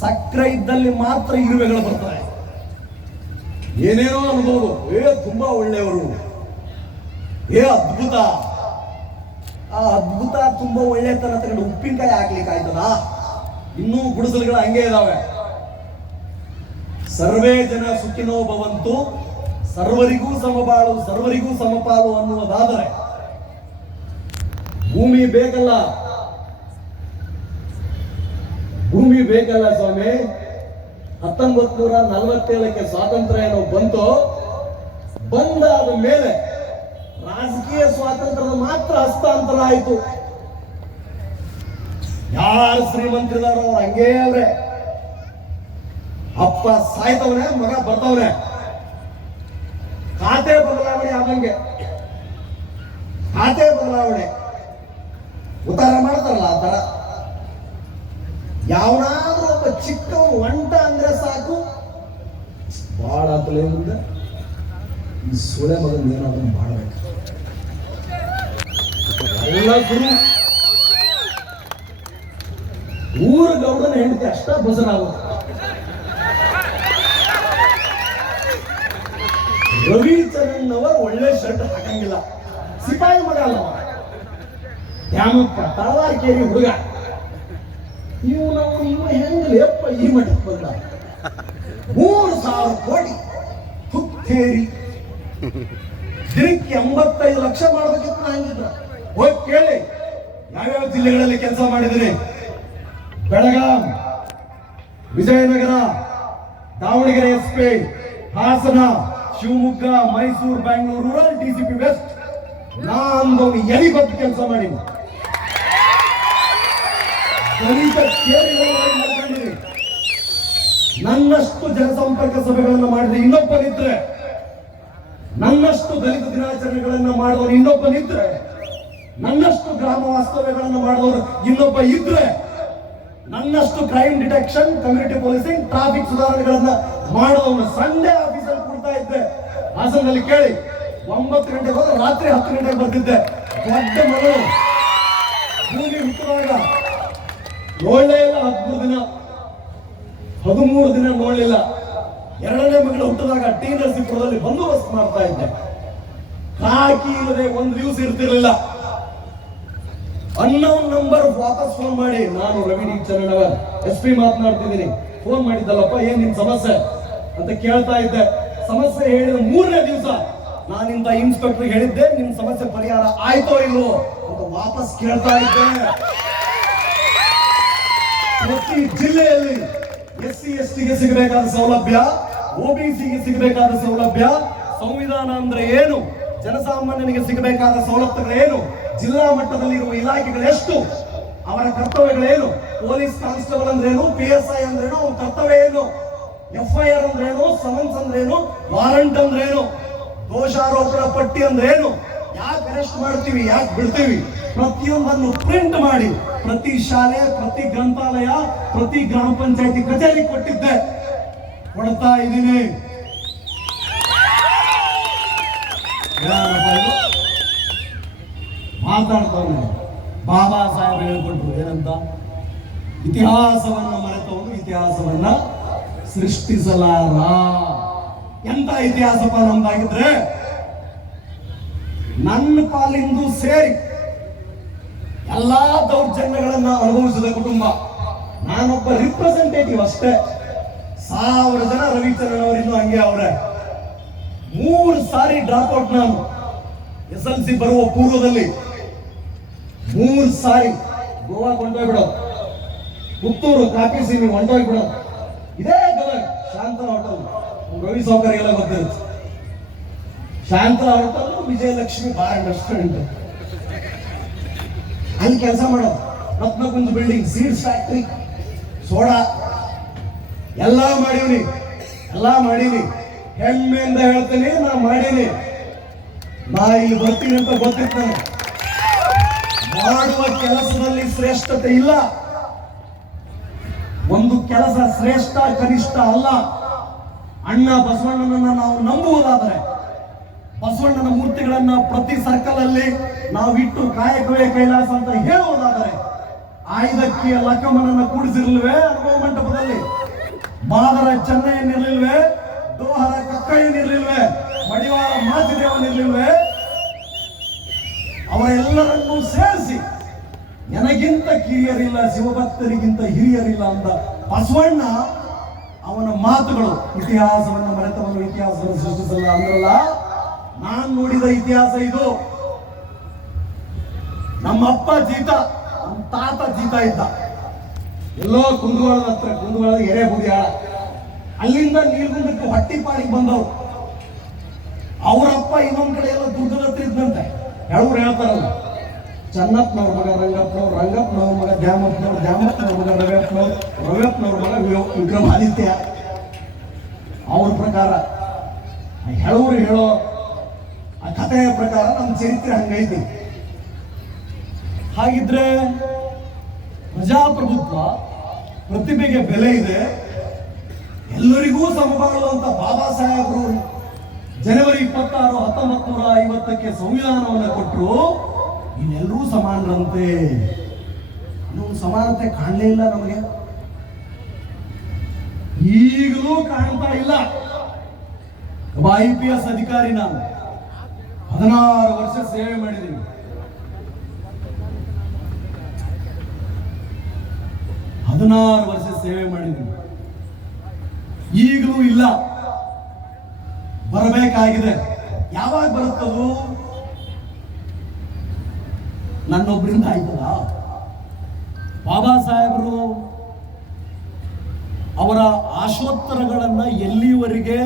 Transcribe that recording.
ಸಕ್ಕರೆ ಇದ್ದಲ್ಲಿ ಮಾತ್ರ ಇರುವೆಗಳು ಬರ್ತವೆ. ಏನೇನೋ ಅನ್ಬೋದು, ತುಂಬಾ ಒಳ್ಳೆಯವರು, ಅದ್ಭುತ. ಆ ಅದ್ಭುತ ತುಂಬಾ ಒಳ್ಳೆತನ ತಗೊಂಡು ಉಪ್ಪಿನಕಾಯಿ ಹಾಕ್ಲಿಕ್ಕೆ ಆಯ್ತದ? ಇನ್ನೂ ಗುಡಿಸಲುಗಳು ಹಂಗೆ ಇದಾವೆ. ಸರ್ವೇ ಜನ ಸುಖಿನೋ ಭವಂತು, ಸರ್ವರಿಗೂ ಸಮಬಾಳು ಸರ್ವರಿಗೂ ಸಮಪಾಲು ಅನ್ನುವುದಾದರೆ ಭೂಮಿ ಬೇಕಲ್ಲ, ಭೂಮಿ ಬೇಕಲ್ಲ ಸ್ವಾಮಿ. 1947ಕ್ಕೆ ಸ್ವಾತಂತ್ರ್ಯ ಏನೋ ಬಂತು, ಬಂದಾದ ಮೇಲೆ ರಾಜಕೀಯ ಸ್ವಾತಂತ್ರ್ಯದ ಮಾತ್ರ ಹಸ್ತಾಂತರ ಆಯಿತು. ಯಾರು ಶ್ರೀಮಂತರಿದಾರೋ ಅವ್ರು ಹಂಗೇ ಅವ್ರೆ. ಅಪ್ಪ ಸಾಯ್ತವನೆ, ಮಗ ಬರ್ತವನೆ, ಖಾತೆ ಬದಲಾವಣೆ ಆದಂಗೆ. ಖಾತೆ ಬದಲಾವಣೆ ಉತ್ತಾರ ಮಾಡ್ತಾರಲ್ಲ ಆ ತರ. ಯಾವನಾದ್ರೂ ಒಬ್ಬ ಚಿಕ್ಕ ಒಂಟ ಅಂದ್ರೆ ಸಾಕು, ಬಹಳ ಮುಂದೆ ಈ ಸೊಳೆ ಮಗನ್ ಏನಾದ್ರೂ ಮಾಡಬೇಕು. ಎಲ್ಲ ಗುರು ಊರ ಗೌಡನ ಹೆಂಡತಿ ಅಷ್ಟ ಬಸರಾಗುತ್ತೆ. ರವಿಚಂದ್ರನ್ ಅವರು ಒಳ್ಳೆ ಶರ್ಟ್ ಹಾಕಂಗಿಲ್ಲ, ಸಿಪಾಯಿ ಮಗ ಅಲ್ಲವ, ದ್ಯಾಮಪ್ಪ ತಳವಾರಕೇರಿ ಹುಡುಗ. ಇವ ಹೆಂಗಲೇಪ್ಪ ಈ ಮಠಕ್ಕೆ ಬಂದ? 3,000 ಕೋಟಿ ಹುತ್ತೇರಿ ದಿನಕ್ಕೆ 85 ಲಕ್ಷ ಮಾಡ್ಬೇಕಿತ್ತು ಹಂಗಿದ್ರ. ಹೋಗಿ ಕೇಳಿ ಯಾವ್ಯಾವ ಜಿಲ್ಲೆಗಳಲ್ಲಿ ಕೆಲಸ ಮಾಡಿದ್ದೀನಿ. Belgaum, Vijayanagara, Davanagere SP, Hassan, Shivamogga, Mysuru, Bangalore rural, DCP west. ನಾನು ಎಲಿಗೊತ್ತು ಕೆಲಸ ಮಾಡಿ ನನ್ನಷ್ಟು ಜನಸಂಪರ್ಕ ಸಭೆಗಳನ್ನು ಮಾಡಿದ್ರೆ ಇನ್ನೊಬ್ಬನಿದ್ರೆ, ನನ್ನಷ್ಟು ದಲಿತ ದಿನಾಚರಣೆಗಳನ್ನು ಮಾಡುವವರು ಇನ್ನೊಬ್ಬನಿದ್ರೆ, ನನ್ನಷ್ಟು ಗ್ರಾಮ ವಾಸ್ತವ್ಯಗಳನ್ನು ಮಾಡುವವರು ಇನ್ನೊಬ್ಬ ಇದ್ರೆ, ನನ್ನಷ್ಟು crime detection, community policing, traffic ಸುಧಾರಣೆಗಳನ್ನ ಮಾಡುವವನು ಸಂಡೇ ಆಫೀಸಲ್ಲಿ ಕೊಡ್ತಾ ಇದ್ದೆ. ಹಾಸನದಲ್ಲಿ ಕೇಳಿ, 9 ಗಂಟೆಗೆ ಹೋದ್ರೆ ರಾತ್ರಿ 10 ಗಂಟೆಗೆ ಬರ್ತಿದ್ದೆ. ದೊಡ್ಡ ಮಗಳು ಭೂಮಿ ಹುಟ್ಟುವಾಗ ನೋಡಲೇ ಇಲ್ಲ, 13 ದಿನ ನೋಡಲಿಲ್ಲ. 2ನೇ ಮಗಳು ಹುಟ್ಟಿದಾಗ ಟಿ ನರಸೀಪುರದಲ್ಲಿ ಬಂದೋಬಸ್ತ್ ಮಾಡ್ತಾ ಇದ್ದೆ. ಕಾಕಿ ಇಲ್ಲದೆ ಒಂದು ದಿವಸ ಇರ್ತಿರ್ಲಿಲ್ಲ. ಅನ್ನೋನ್ ನಂಬರ್ ವಾಪಸ್ ಫೋನ್ ಮಾಡಿ, ನಾನು ರವಿ ಡಿ ಚನ್ನಣ್ಣವರ್ SP ಮಾತನಾಡ್ತಿದ್ದೀನಿ, ಫೋನ್ ಮಾಡಿದ್ದಲ್ಲಪ್ಪ, ಏನ್ ನಿಮ್ ಸಮಸ್ಯೆ ಅಂತ ಕೇಳ್ತಾ ಇದ್ದೆ. ಸಮಸ್ಯೆ ಹೇಳಿದ 3ನೇ ದಿವಸ ನಾನಿಂದ ಇನ್ಸ್ಪೆಕ್ಟರ್ ಹೇಳಿದ್ದೆ, ನಿಮ್ ಸಮಸ್ಯೆ ಪರಿಹಾರ ಆಯ್ತೋ ಇಲ್ವೋ ಅಂತ ವಾಪಸ್ ಕೇಳ್ತಾ ಇದ್ದೆ. ಪ್ರತಿ ಜಿಲ್ಲೆಯಲ್ಲಿ SC STಗೆ ಸಿಗಬೇಕಾದ ಸೌಲಭ್ಯ, OBCಗೆ ಸಿಗಬೇಕಾದ ಸೌಲಭ್ಯ, ಸಂವಿಧಾನ ಅಂದ್ರೆ ಏನು, ಜನಸಾಮಾನ್ಯನಿಗೆ ಸಿಗಬೇಕಾದ ಸವಲತ್ತುಗಳೇನು, ಜಿಲ್ಲಾ ಮಟ್ಟದಲ್ಲಿ ಇರುವ ಇಲಾಖೆಗಳು ಎಷ್ಟು, ಅವರ ಕರ್ತವ್ಯಗಳೇನು, ಪೊಲೀಸ್ ಕಾನ್ಸ್ಟೇಬಲ್ ಅಂದ್ರೇನು, PSI ಅಂದ್ರೇನು, ಅವ್ರ ಕರ್ತವ್ಯ ಏನು, FIR ಅಂದ್ರೇನು, ಸಮನ್ಸ್ ಅಂದ್ರೇನು, ವಾರಂಟ್ ಅಂದ್ರೇನು, ದೋಷಾರೋಪಣ ಪಟ್ಟಿ ಅಂದ್ರೇನು, ಯಾಕೆ ಅರೆಸ್ಟ್ ಮಾಡ್ತೀವಿ, ಯಾಕೆ ಬಿಡ್ತೀವಿ, ಪ್ರತಿಯೊಂದನ್ನು ಪ್ರಿಂಟ್ ಮಾಡಿ ಪ್ರತಿ ಶಾಲೆ, ಪ್ರತಿ ಗ್ರಂಥಾಲಯ, ಪ್ರತಿ ಗ್ರಾಮ ಪಂಚಾಯತಿ ಕಚೇರಿ ಕೊಟ್ಟಿದ್ದೆ, ಕೊಡ್ತಾ ಇದ್ದೀನಿ. ಮಾತಾಡ್ತಾನೆ ಬಾಬಾ ಸಾಹೇಬ್ ಹೇಳ್ಕೊಟ್ರು ಏನಂತ, ಇತಿಹಾಸವನ್ನ ಮರೆತವನು ಇತಿಹಾಸವನ್ನ ಸೃಷ್ಟಿಸಲಾರ. ಎಂತ ಇತಿಹಾಸಪ್ಪ ನಮ್ದಾಗಿದ್ರೆ, ನನ್ನ ಪಾಲಿಂದು ಸೇರಿ ಎಲ್ಲಾ ದೌರ್ಜನ್ಯಗಳನ್ನ ಅನುಭವಿಸಿದ ಕುಟುಂಬ. ನಾನೊಬ್ಬ ರಿಪ್ರೆಸೆಂಟೇಟಿವ್ ಅಷ್ಟೇ. 1000 ಜನ ರವಿಚಂದ್ರನ್ ಅವರು ಇನ್ನೂ ಹಂಗೆ ಅವ್ರೆ. 3 ಸಾರಿ ಡ್ರಾಪ್ ಔಟ್. ನಾನು SLC ಬರುವ ಪೂರ್ವದಲ್ಲಿ 3 ಸಾರಿ ಗೋವಾ ಕೊಂಡೋಗ್ಬಿಡೋದು, ಪುತ್ತೂರು ಕಾಪಿ ಸೀಮಿ ಹೊಂಟೋಗ್ಬಿಡೋದು. ಇದೇ ಗದಗ ಶಾಂತರ ಹೋಟೆಲ್, ರವಿ ಸೌಕರ್ಯಗೆಲ್ಲ ಗೊತ್ತಿರುತ್ತೆ. Shantara hotel, Vijayalakshmi bar and restaurant, ಅಲ್ಲಿ ಕೆಲಸ ಮಾಡೋದು. Ratnakunja building, seeds factory, soda ಎಲ್ಲ ಮಾಡೀನಿ. ಹೆಮ್ಮೆಯಿಂದ ಹೇಳ್ತೀನಿ, ನಾ ಮಾಡೀನಿ. ನಾ ಇಲ್ಲಿ ಬರ್ತೀನಿ ಅಂತ ಗೊತ್ತಿತ್ತು. ಮಾಡುವ ಕೆಲಸದಲ್ಲಿ ಶ್ರೇಷ್ಠತೆ ಇಲ್ಲ. ಒಂದು ಕೆಲಸ ಶ್ರೇಷ್ಠ ಕನಿಷ್ಠ ಅಲ್ಲ. ಅಣ್ಣ ಬಸವಣ್ಣನನ್ನ ನಾವು ನಂಬುವುದಾದರೆ, ಬಸವಣ್ಣನ ಮೂರ್ತಿಗಳನ್ನ ಪ್ರತಿ ಸರ್ಕಲ್ ಅಲ್ಲಿ ನಾವು ಇಟ್ಟು ಕಾಯಕವೇ ಕೈಲಾಸ ಅಂತ ಹೇಳುವುದಾದರೆ, ಆಯುಧಕ್ಕೆ ಲಕ್ಕಮ್ಮನನ್ನ ಕೂಡಿಸಿರ್ಲಿವೆ ಅನುಭವ ಮಂಟಪದಲ್ಲಿ. ಕಾಲದಲ್ಲಿ ಮಾದರ ಚೆನ್ನಯ್ಯನಿರ್ಲಿಲ್ವೇ, ದೋಹರ ಕಕ್ಕಯ್ಯನಿರ್ಲಿಲ್ವೇ, ಮಡಿವಾಳ ಮಾಚಿದೇವನಿರ್ಲಿಲ್ವೇ? ಅವರೆಲ್ಲರನ್ನೂ ಸೇರಿಸಿ ನನಗಿಂತ ಕಿರಿಯರಿಲ್ಲ, ಶಿವಭಕ್ತರಿಗಿಂತ ಹಿರಿಯರಿಲ್ಲ ಅಂತ ಬಸವಣ್ಣ ಅವನ ಮಾತುಗಳು ಇತಿಹಾಸವನ್ನು ಮರೆತವನು ಇತಿಹಾಸವನ್ನು ಸೃಷ್ಟಿಸಲ್ಲ ಅಂದ್ರಲ್ಲ. ನಾನು ನೋಡಿದ ಇತಿಹಾಸ ಇದು. ನಮ್ಮ ಅಪ್ಪ ಜೀತ, ನಮ್ಮ ತಾತ ಜೀತ ಇದ್ದ ಎಲ್ಲೋ ಕುಂದಗೋಳದ ಹತ್ರ, ಕುಂದಗೋಳದ ಎರೆಬುದಿಯಾಳ, ಅಲ್ಲಿಂದ ನೀಲ್ಗುಂದಕ್ಕೆ ಹೊಟ್ಟಿಪಾಡಿಗೆ ಬಂದವರು. ಅವರಪ್ಪ ಇನ್ನೊಂದ್ ಕಡೆ ಎಲ್ಲ ದುರ್ಗದ ಹತ್ರ ಇದ್ದಂತೆ. ಹೇಳೋರು ಹೇಳ್ತಾರಲ್ಲ, ಚನ್ನಪ್ಪನವ್ರ ಮಗ ರಂಗಪ್ಪನವ್ರು, ರಂಗಪ್ಪನವ್ರ ಮಗ ದ್ಯಾಮಪ್ಪನವ್ರು, ದ್ಯಾಮಪ್ಪನವ್ರ ಮಗ ರವಿಯಪ್ಪನವ್ರು, ರವಿಯಪ್ಪನವ್ರ ಮಗ ವಿಕ್ರಮಾದಿತ್ಯ. ಅವ್ರ ಪ್ರಕಾರ ಹೇಳೋರು ಹೇಳೋ ಆ ಕಥೆಯ ಪ್ರಕಾರ ನಮ್ಮ ಚರಿತ್ರೆ ಹಂಗೈತಿ. ಹಾಗಿದ್ರೆ ಪ್ರಜಾಪ್ರಭುತ್ವ, ಪ್ರತಿಭೆಗೆ ಬೆಲೆ ಇದೆ, ಎಲ್ಲರಿಗೂ ಸಮಬಾಳು ಅಂತ ಬಾಬಾ ಸಾಹೇಬರು ಜನವರಿ 26, 1950ಕ್ಕೆ ಸಂವಿಧಾನವನ್ನು ಕೊಟ್ಟರು. ಇನ್ನೆಲ್ಲರೂ ಸಮಾನರಂತೆ. ಇನ್ನೊಂದು ಸಮಾನತೆ ಕಾಣಲೇ ಇಲ್ಲ ನಮಗೆ, ಈಗಲೂ ಕಾಣ್ತಾ ಇಲ್ಲ. ಒಬ್ಬ IPS ಅಧಿಕಾರಿ ನಾನು 16 ವರ್ಷ ಸೇವೆ ಮಾಡಿದ್ದೀನಿ. 16 ವರ್ಷ ಸೇವೆ ಮಾಡಿದ್ದೀನಿ. ಈಗಲೂ ಇಲ್ಲ, ಬರಬೇಕಾಗಿದೆ. ಯಾವಾಗ ಬರುತ್ತದು? ನನ್ನೊಬ್ಬರಿಂದ ಆಯ್ತದ? ಬಾಬಾ ಸಾಹೇಬರು ಅವರ ಆಶೋತ್ತರಗಳನ್ನ ಎಲ್ಲಿವರೆಗೆ